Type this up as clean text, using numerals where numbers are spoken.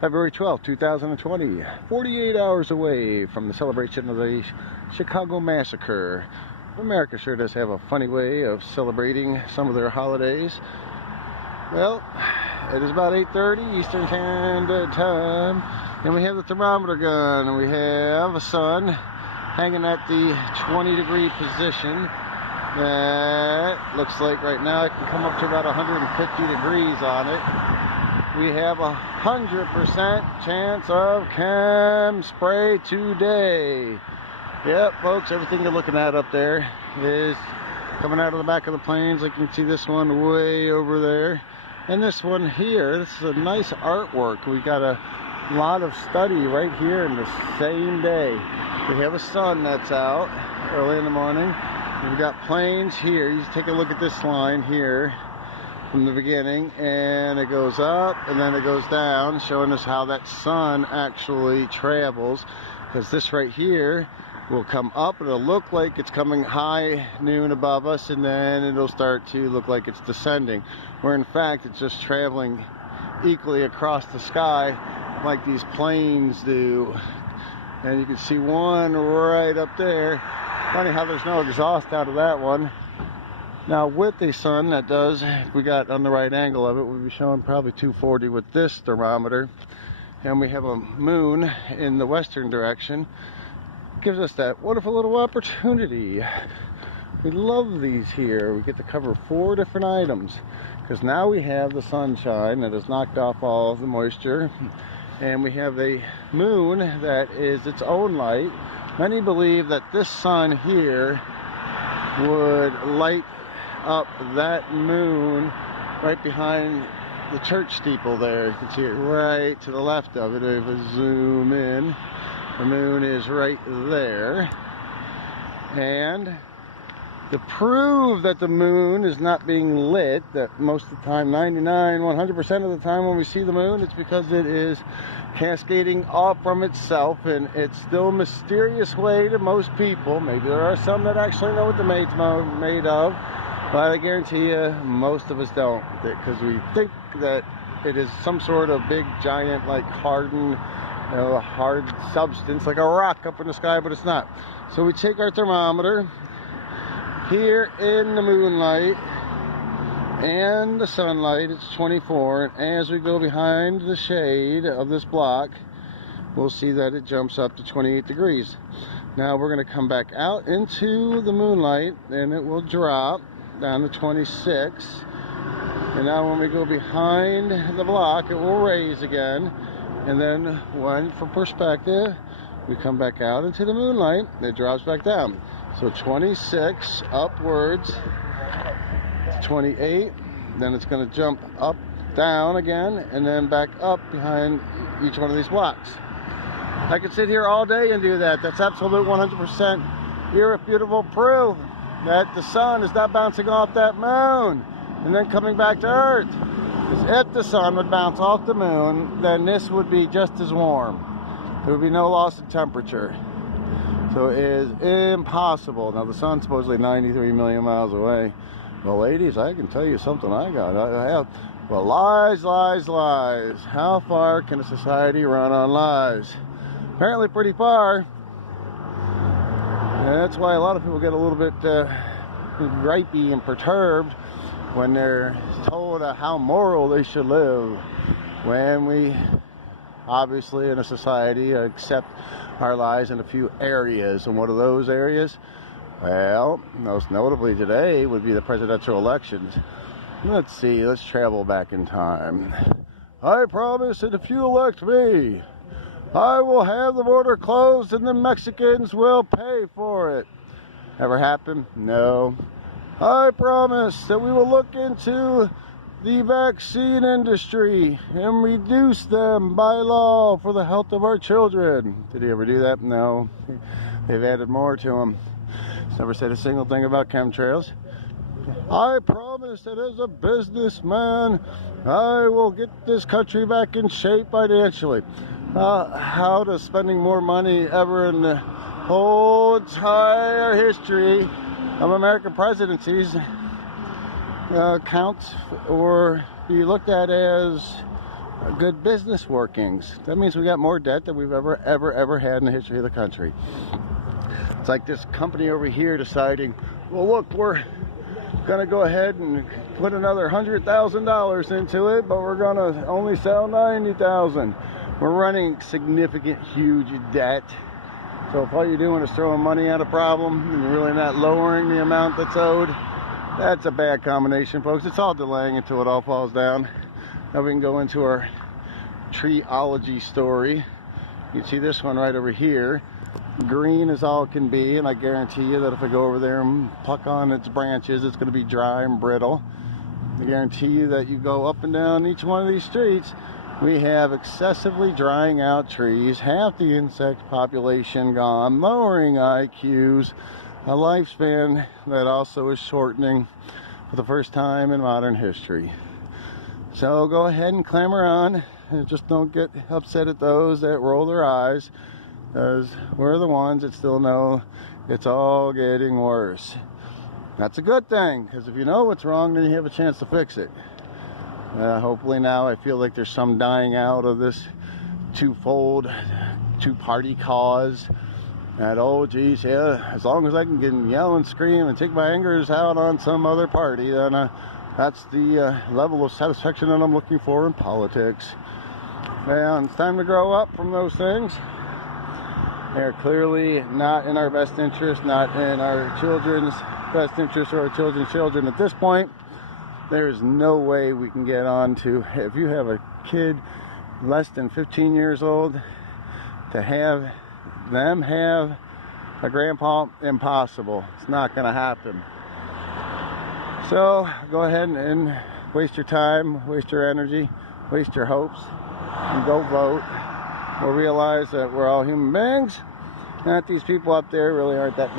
February 12th, 2020, 48 hours away from the celebration of the Chicago Massacre. America sure does have a funny way of celebrating some of their holidays. Well, it is about 8:30 Eastern Standard Time, and we have the thermometer gun, and we have a sun hanging at the 20-degree position. That looks like right now it can come up to about 150 degrees on it. We have 100% chance of chem spray today. Yep, folks, everything you're looking at up there is coming out of the back of the planes. Like you can see this one way over there. And this one here, this is a nice artwork. We got a lot of study right here in the same day. We have a sun that's out early in the morning. We've got planes here. You take a look at this line here from the beginning, and it goes up and then it goes down, showing us how that sun actually travels. Because this right here will come up, it'll look like it's coming high noon above us, and then it'll start to look like it's descending, where in fact it's just traveling equally across the sky like these planes do. And you can see one right up there. Funny how there's no exhaust out of that one. Now with the sun, that does, if we got on the right angle of it, we'll be showing probably 240 with this thermometer. And we have a moon in the western direction. Gives us that wonderful little opportunity. We love these here. We get to cover 4 different items, because now we have the sunshine that has knocked off all of the moisture, and we have a moon that is its own light. Many believe that this sun here would light up that moon right behind the church steeple there. You can see it right to the left of it. If I zoom in, the moon is right there. And to prove that the moon is not being lit, that most of the time, 100% of the time when we see the moon, it's because it is cascading off from itself, and it's still a mysterious way to most people. Maybe there are some that actually know what the maid's made of, but I guarantee you most of us don't, because we think that it is some sort of big giant, like hardened, a hard substance like a rock up in the sky, but it's not. So we take our thermometer here in the moonlight and the sunlight, it's 24, and as we go behind the shade of this block, we'll see that it jumps up to 28 degrees. Now we're going to come back out into the moonlight, and it will drop down to 26. And now when we go behind the block, it will raise again. And then when, for perspective, we come back out into the moonlight, it drops back down. So 26 upwards to 28, then it's going to jump up, down again, and then back up behind each one of these blocks. I could sit here all day and do that. That's absolute 100% irrefutable proof that the sun is not bouncing off that moon and then coming back to Earth. Because if the sun would bounce off the moon, then this would be just as warm. There would be no loss in temperature. So it is impossible. Now the sun's supposedly 93 million miles away. Well, ladies, I can tell you something I got. I have. Well, lies, lies, lies. How far can a society run on lies? Apparently pretty far. And that's why a lot of people get a little bit gripey and perturbed when they're told how moral they should live. When we obviously in a society accept our lies in a few areas. And what are those areas? Well, most notably today would be the presidential elections. Let's see, let's travel back in time. I promise that if you elect me, I will have the border closed and the Mexicans will pay for it. Ever happen? No. I promise that we will look into the vaccine industry and reduce them by law for the health of our children. Did he ever do that? No. They've added more to them. He's never said a single thing about chemtrails. I promise that as a businessman, I will get this country back in shape financially. How does spending more money ever in the whole entire history of American presidencies count or be looked at as good business workings. That means we got more debt than we've ever had in the history of the country. It's like this company over here deciding, well, look, we're gonna go ahead and put another $100,000 into it, but we're gonna only sell 90,000. We're running significant, huge debt. So if all you're doing is throwing money at a problem and you're really not lowering the amount that's owed, that's a bad combination, folks. It's all delaying until it all falls down. Now we can go into our treeology story. You can see this one right over here. Green as all can be, and I guarantee you that if I go over there and pluck on its branches, it's going to be dry and brittle. I guarantee you that you go up and down each one of these streets, we have excessively drying out trees, half the insect population gone, lowering IQs, a lifespan that also is shortening for the first time in modern history. So go ahead and clamor on, and just don't get upset at those that roll their eyes, because we're the ones that still know it's all getting worse. That's a good thing, because if you know what's wrong, then you have a chance to fix it. Hopefully now I feel like there's some dying out of this two-party cause. That, oh geez, yeah, as long as I can get yell and scream and take my angers out on some other party, then that's the level of satisfaction that I'm looking for in politics. Well, it's time to grow up from those things. They're clearly not in our best interest, not in our children's best interest or our children's children. At this point, there is no way we can get on to, if you have a kid less than 15 years old, to have them have a grandpa, impossible. It's not going to happen. So go ahead and waste your time, waste your energy, waste your hopes, and go vote. We'll realize that we're all human beings, and that these people up there really aren't that much